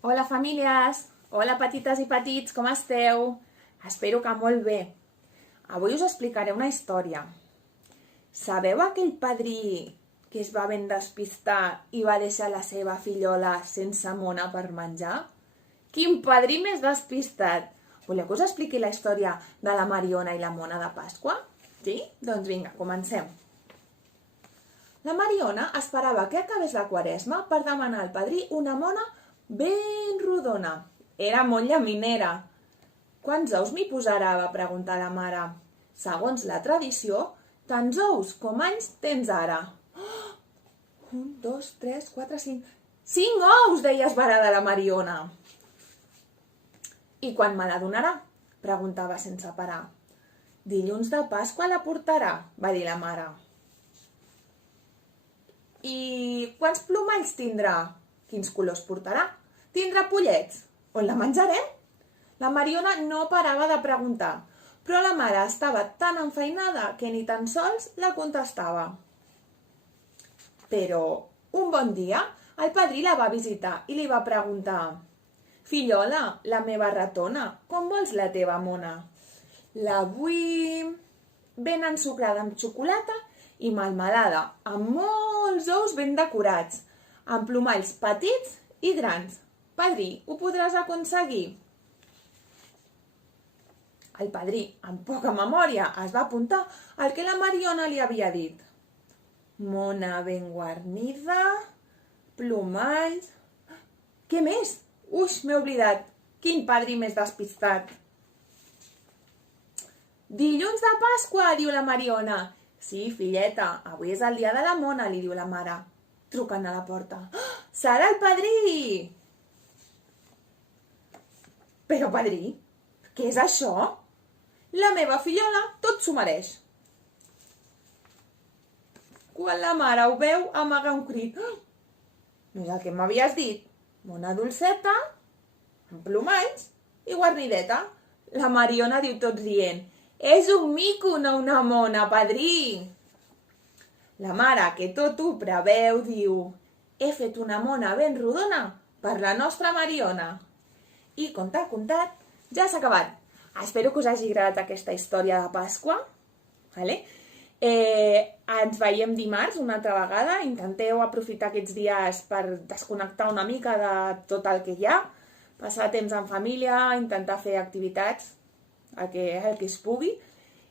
Hola famílies! Hola petites i petits, com esteu? Espero que molt bé. Avui us explicaré una història. Sabeu aquell padrí que es va ben despistar i va deixar la seva fillola sense mona per menjar? Quin padrí més despistat! Voleu que us expliqui la història de la Mariona i la mona de Pasqua? Sí? Doncs vinga, comencem. La Mariona esperava que acabés la Quaresma per demanar al padrí una mona ben rodona. Era molt llaminera. «Quants ous m'hi posarà?», va preguntar la mare. «Segons la tradició, tants ous com anys tens ara». «Oh! 1, 2, 3, 4, 5... 5 ous!», deia esverada la Mariona. «I quan me la donarà?», preguntava sense parar. «Dilluns de Pasqua la portarà», va dir la mare. «I quants plomalls tindrà? Quins colors portarà? Tindrà pollets? On la menjarem?» La Mariona no parava de preguntar, però la mare estava tan enfeinada que ni tan sols la contestava. Però un bon dia el padrí la va visitar i li va preguntar: «Fillola, la meva ratona, com vols la teva mona? La vull ben ensucrada amb xocolata i melmelada, amb molts ous ben decorats, amb plomalls petits i grans. Padrí, ho podràs aconseguir?» El padrí, amb poca memòria, es va apuntar al que la Mariona li havia dit. Mona ben guarnida, plomalls... Què més? Uix, m'he oblidat. Quin padrí més despistat. «Dilluns de Pasqua», diu la Mariona. «Sí, filleta, avui és el dia de la mona», li diu la mare, trucant a la porta. «Oh, serà el padrí!» «Però, padrí, què és això? La meva fillola tot s'ho mereix». Quan la mare ho veu, amaga un crit. «Oh, no és el que m'havies dit? Mona dolceta, amb plomalls i guarnideta». La Mariona diu tot rient: «És un mico, no una mona, padrí». La mare, que tot ho preveu, diu: «He fet una mona ben rodona per la nostra Mariona». I contat, ja s'ha acabat. Espero que us hagi agradat aquesta història de Pasqua. Vale? Ens veiem dimarts una altra vegada. Intenteu aprofitar aquests dies per desconnectar una mica de tot el que hi ha, passar temps en família, intentar fer activitats, el que es pugui.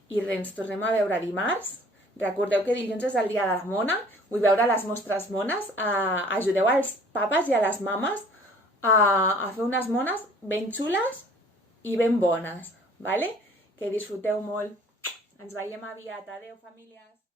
I res, ens tornem a veure dimarts. Recordeu que dilluns és el dia de la mona. Vull veure les vostres mones. Ajudeu als papes i a les mames a fer unes mones ben xules i ben bones, vale? Que disfruteu molt. Ens veiem aviat. Adeu, famílies.